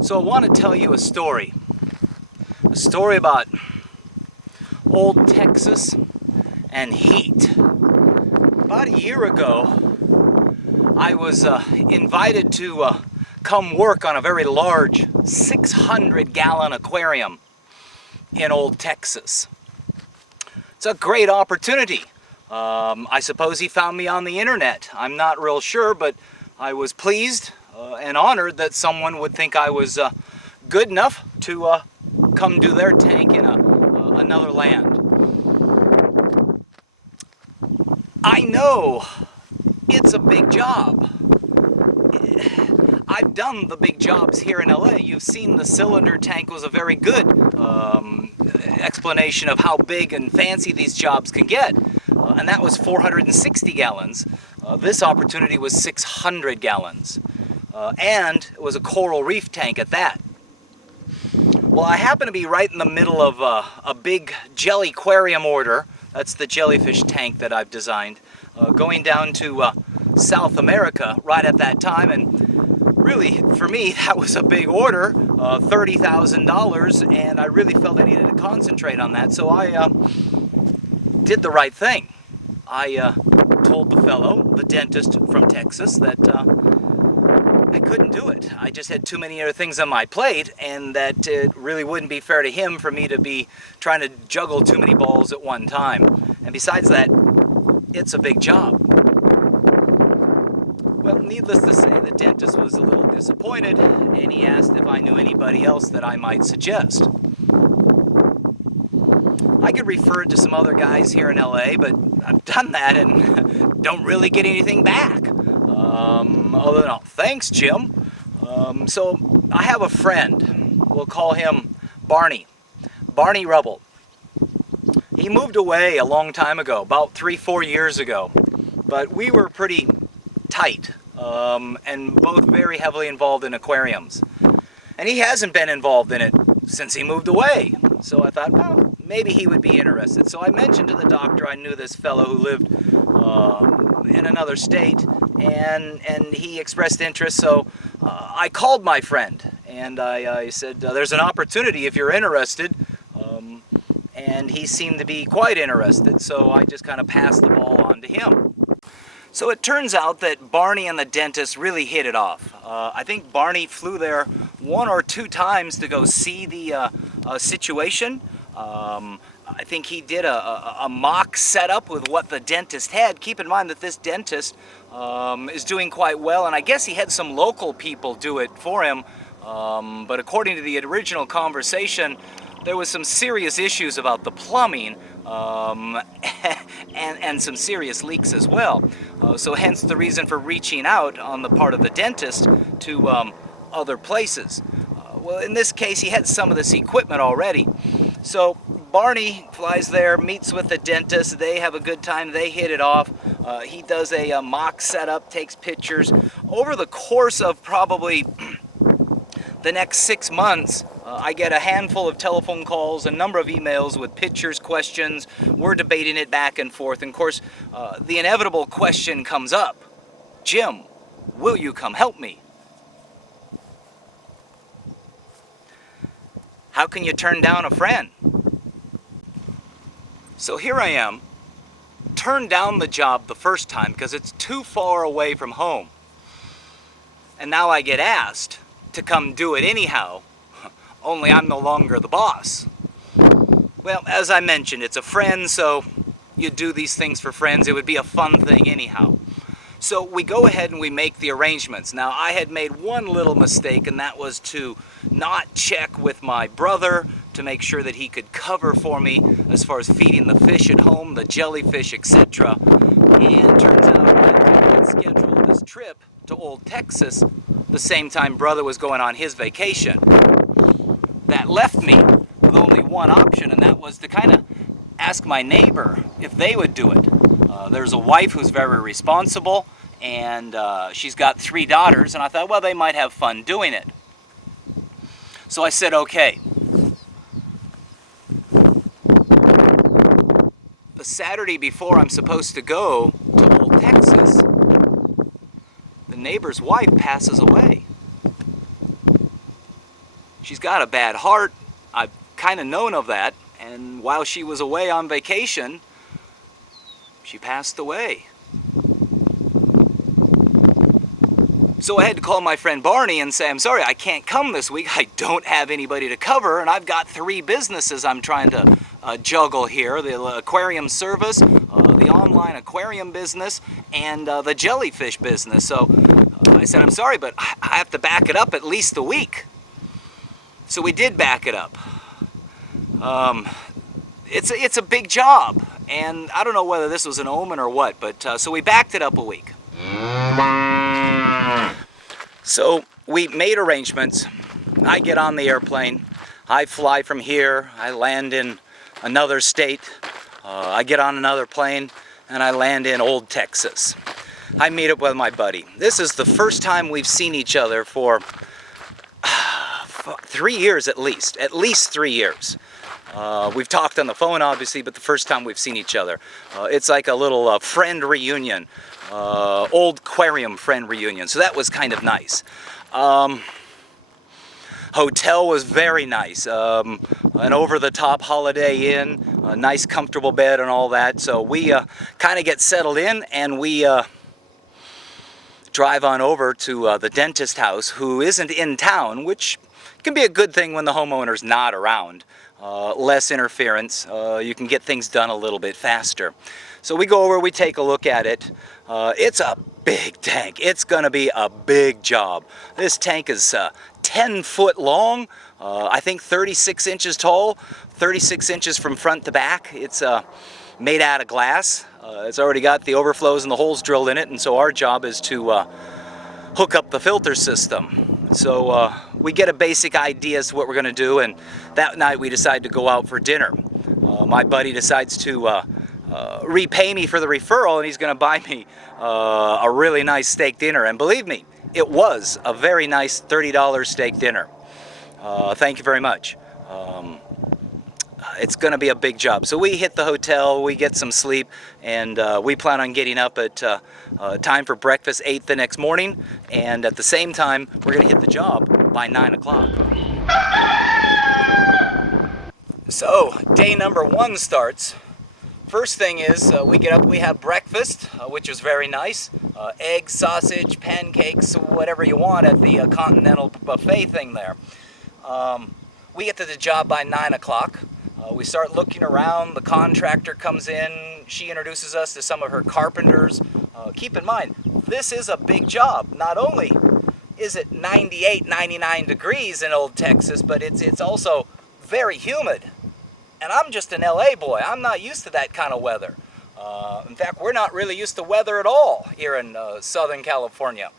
So I want to tell you a story about old Texas and heat. About a year ago, I was invited to come work on a very large 600-gallon aquarium in old Texas. It's a great opportunity. I suppose he found me on the internet. I'm not real sure, but I was pleased and honored that someone would think I was good enough to come do their tank in another land. I know it's a big job. I've done the big jobs here in LA. You've seen the cylinder tank was a very good explanation of how big and fancy these jobs can get. And that was 460 gallons. This opportunity was 600 gallons. And it was a coral reef tank at that. Well, I happen to be right in the middle of a big jelly aquarium order. That's the jellyfish tank that I've designed. Going down to South America right at that time. And really, for me, that was a big order, $30,000. And I really felt I needed to concentrate on that. So I did the right thing. I told the fellow, the dentist from Texas, that I couldn't do it. I just had too many other things on my plate, and that it really wouldn't be fair to him for me to be trying to juggle too many balls at one time. And besides that, it's a big job. Well, needless to say, the dentist was a little disappointed, and he asked if I knew anybody else that I might suggest. I could refer it to some other guys here in LA, but I've done that and don't really get anything back. Other than, thanks, Jim. So I have a friend. We'll call him Barney. Barney Rubble. He moved away a long time ago, about 3-4 years ago. But we were pretty tight and both very heavily involved in aquariums. And he hasn't been involved in it since he moved away. So I thought, well, maybe he would be interested. So I mentioned to the doctor I knew this fellow who lived in another state, and he expressed interest. So I called my friend, and I said, there's an opportunity if you're interested. And he seemed to be quite interested, so I just kind of passed the ball on to him. So it turns out that Barney and the dentist really hit it off. I think Barney flew there 1 or 2 times to go see the situation. I think he did a mock setup with what the dentist had. Keep in mind that this dentist is doing quite well, and I guess he had some local people do it for him. But according to the original conversation, there was some serious issues about the plumbing and some serious leaks as well. So hence the reason for reaching out on the part of the dentist to other places. Well, in this case, he had some of this equipment already. So Barney flies there, meets with the dentist. They have a good time. They hit it off. He does a mock setup, takes pictures. Over the course of probably the next 6 months, I get a handful of telephone calls, a number of emails with pictures, questions. We're debating it back and forth. And of course, the inevitable question comes up. Jim, will you come help me? How can you turn down a friend? So here I am, turned down the job the first time because it's too far away from home. And now I get asked to come do it anyhow, only I'm no longer the boss. Well, as I mentioned, it's a friend, so you do these things for friends. It would be a fun thing anyhow. So we go ahead and we make the arrangements. Now, I had made one little mistake, and that was to not check with my brother to make sure that he could cover for me as far as feeding the fish at home, the jellyfish, etc. And turns out that I had scheduled this trip to Old Texas the same time brother was going on his vacation. That left me with only one option, and that was to kind of ask my neighbor if they would do it. There's a wife who's very responsible, and she's got 3 daughters, and I thought, well, they might have fun doing it. So I said, okay. The Saturday before I'm supposed to go to Old Texas, the neighbor's wife passes away. She's got a bad heart. I've kind of known of that, and while she was away on vacation, she passed away. So I had to call my friend Barney and say, I'm sorry, I can't come this week. I don't have anybody to cover, and I've got 3 businesses I'm trying to juggle here. The aquarium service, the online aquarium business, and the jellyfish business. So I said, I'm sorry, but I have to back it up at least a week. So we did back it up. It's a big job, and I don't know whether this was an omen or what, but so we backed it up a week. So we made arrangements. I get on the airplane. I fly from here. I land in another state. I get on another plane, and I land in Old Texas. I meet up with my buddy. This is the first time we've seen each other for 3 years at least 3 years. We've talked on the phone, obviously, but the first time we've seen each other. It's like a little friend reunion, old aquarium friend reunion, so that was kind of nice. Hotel was very nice, an over-the-top Holiday Inn, a nice comfortable bed and all that, so we kind of get settled in, and we drive on over to the dentist house, who isn't in town, which can be a good thing when the homeowner's not around. Less interference, you can get things done a little bit faster. So we go over, we take a look at it. It's a big tank. It's going to be a big job. This tank is 10 foot long, I think 36 inches tall, 36 inches from front to back. It's made out of glass. It's already got the overflows and the holes drilled in it, and so our job is to hook up the filter system. So we get a basic idea as to what we're going to do, and that night we decide to go out for dinner. My buddy decides to repay me for the referral, and he's going to buy me a really nice steak dinner. And believe me, it was a very nice $30 steak dinner. Thank you very much. It's going to be a big job. So we hit the hotel, we get some sleep, and we plan on getting up at time for breakfast 8 the next morning, and at the same time we're going to hit the job by 9 o'clock. So day number 1 starts. First thing is we get up, we have breakfast, which is very nice. Eggs, sausage, pancakes, whatever you want at the continental buffet thing there. We get to the job by 9 o'clock. We start looking around, the contractor comes in, she introduces us to some of her carpenters. Keep in mind, this is a big job. Not only is it 98, 99 degrees in Old Texas, but it's also very humid. And I'm just an LA boy, I'm not used to that kind of weather. In fact, we're not really used to weather at all here in Southern California.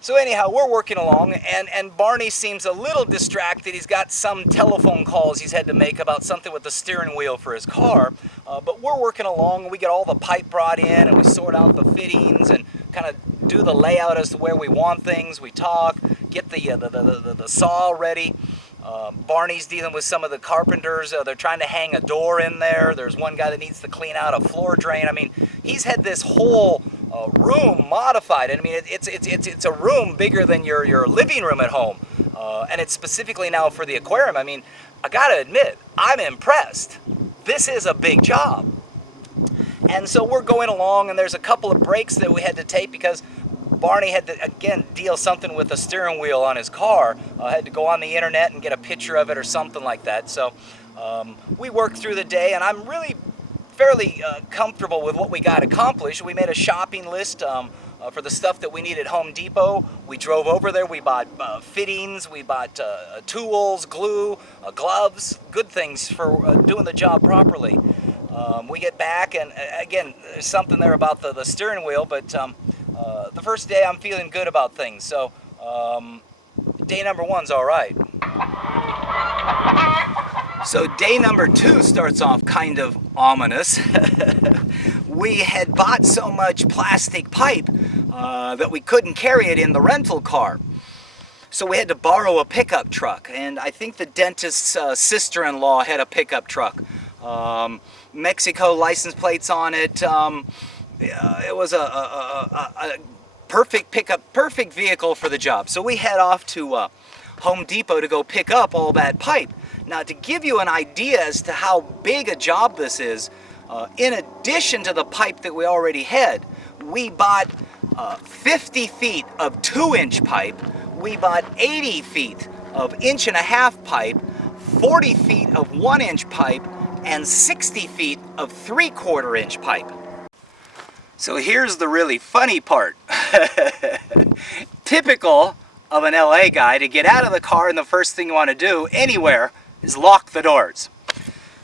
So anyhow, we're working along, and Barney seems a little distracted. He's got some telephone calls he's had to make about something with the steering wheel for his car. But we're working along, and we get all the pipe brought in, and we sort out the fittings, and kind of do the layout as to where we want things. We talk, get the saw ready. Barney's dealing with some of the carpenters. They're trying to hang a door in there. There's one guy that needs to clean out a floor drain. I mean, he's had this whole room modified. I mean, it's a room bigger than your living room at home, and it's specifically now for the aquarium. I mean, I gotta admit, I'm impressed. This is a big job. And so we're going along, and there's a couple of breaks that we had to take because Barney had to, again, deal something with the steering wheel on his car. Had to go on the internet and get a picture of it or something like that. So we worked through the day, and I'm really fairly comfortable with what we got accomplished. We made a shopping list for the stuff that we need at Home Depot. We drove over there, we bought fittings, we bought tools, glue, gloves, good things for doing the job properly. We get back, and again, there's something there about the steering wheel, but the first day I'm feeling good about things. So day number one's all right. So day number two starts off kind of ominous. We had bought so much plastic pipe that we couldn't carry it in the rental car. So we had to borrow a pickup truck, and I think the dentist's sister-in-law had a pickup truck. Mexico license plates on it. It was a perfect pickup, perfect vehicle for the job. So we head off to Home Depot to go pick up all that pipe. Now, to give you an idea as to how big a job this is, in addition to the pipe that we already had, we bought 50 feet of 2-inch pipe, we bought 80 feet of 1.5-inch pipe, 40 feet of 1-inch pipe, and 60 feet of 3/4-inch pipe. So here's the really funny part. Typical of an LA guy, to get out of the car and the first thing you want to do anywhere is lock the doors.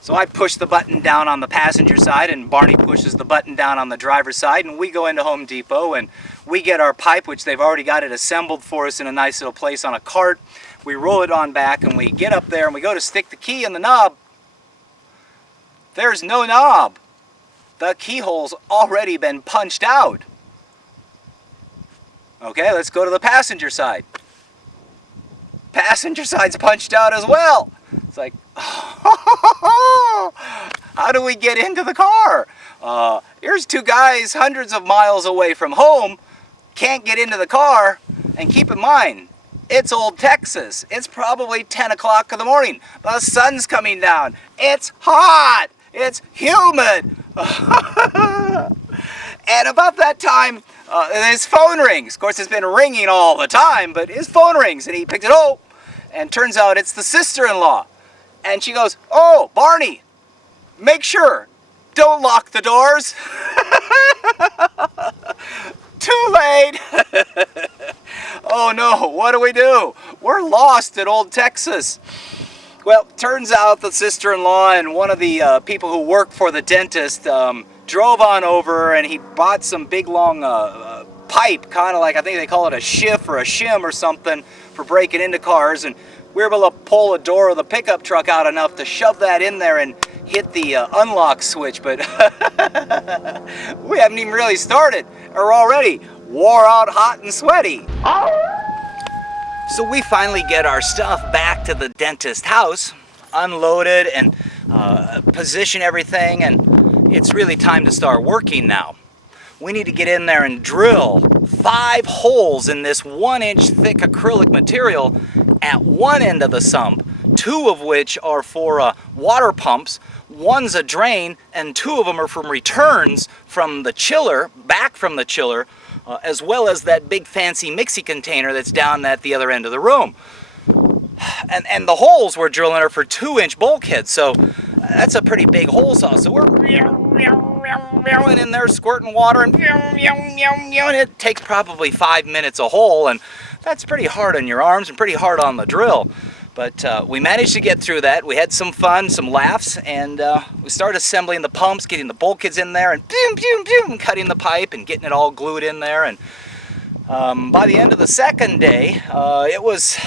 So I push the button down on the passenger side, and Barney pushes the button down on the driver's side, and we go into Home Depot and we get our pipe, which they've already got it assembled for us in a nice little place on a cart. We roll it on back, and we get up there and we go to stick the key in the knob. There's no knob. The keyhole's already been punched out. Okay, let's go to the passenger side. Passenger side's punched out as well. It's like, how do we get into the car? Here's two guys hundreds of miles away from home, can't get into the car, and keep in mind, it's old Texas. It's probably 10 o'clock in the morning. The sun's coming down. It's hot. It's humid. And about that time, his phone rings. Of course, it's been ringing all the time, but his phone rings, and he picks it up, and turns out it's the sister-in-law. And she goes, "Oh, Barney, make sure, don't lock the doors." Too late. Oh no, what do we do? We're lost in old Texas. Well, turns out the sister-in-law and one of the people who work for the dentist drove on over, and he bought some big long pipe, kind of like, I think they call it a shiff or a shim or something, for breaking into cars, and we were able to pull the door of the pickup truck out enough to shove that in there and hit the unlock switch, but we haven't even really started. We're already wore out, hot and sweaty. So we finally get our stuff back to the dentist house, unloaded and position everything, and it's really time to start working now. We need to get in there and drill 5 holes in this 1-inch thick acrylic material at one end of the sump, 2 of which are for water pumps, 1's a drain, and 2 of them are from returns from the chiller, back from the chiller, as well as that big fancy mixie container that's down at the other end of the room. And the holes we're drilling are for 2-inch bulkheads, so that's a pretty big hole saw. So we're in there squirting water, and it takes probably 5 minutes a hole, and that's pretty hard on your arms and pretty hard on the drill. But we managed to get through that. We had some fun, some laughs, and we started assembling the pumps, getting the bulkheads in there, and cutting the pipe and getting it all glued in there. And by the end of the second day, it was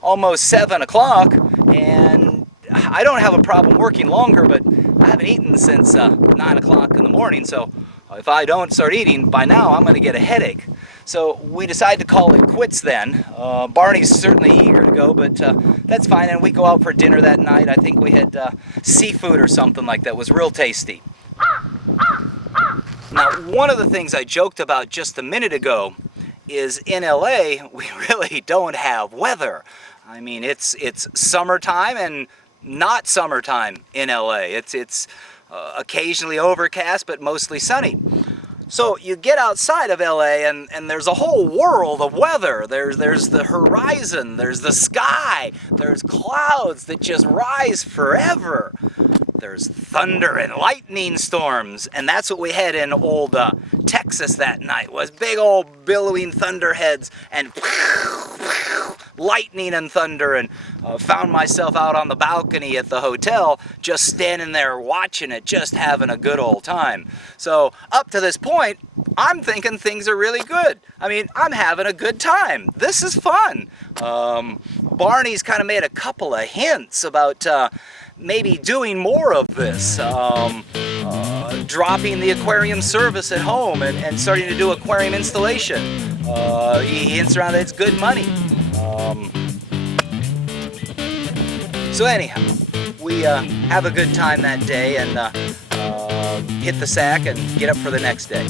almost 7 o'clock, and I don't have a problem working longer, but I haven't eaten since 9 o'clock in the morning, so if I don't start eating by now, I'm going to get a headache. So we decided to call it quits then. Barney's certainly eager to go, but that's fine, and we go out for dinner that night. I think we had seafood or something like that. It was real tasty. Now, one of the things I joked about just a minute ago is in LA, we really don't have weather. I mean, it's summertime and not summertime in LA. It's occasionally overcast, but mostly sunny. So you get outside of LA and there's a whole world of weather. There's the horizon, there's the sky, there's clouds that just rise forever. There's thunder and lightning storms, and that's what we had in old Texas that night, was big old billowing thunderheads and lightning and thunder, and found myself out on the balcony at the hotel, just standing there watching it, just having a good old time. So up to this point, I'm thinking things are really good. I mean, I'm having a good time. This is fun. Barney's kind of made a couple of hints about maybe doing more of this. Dropping the aquarium service at home and starting to do aquarium installation. He hints around that it's good money. So anyhow, we have a good time that day and hit the sack and get up for the next day.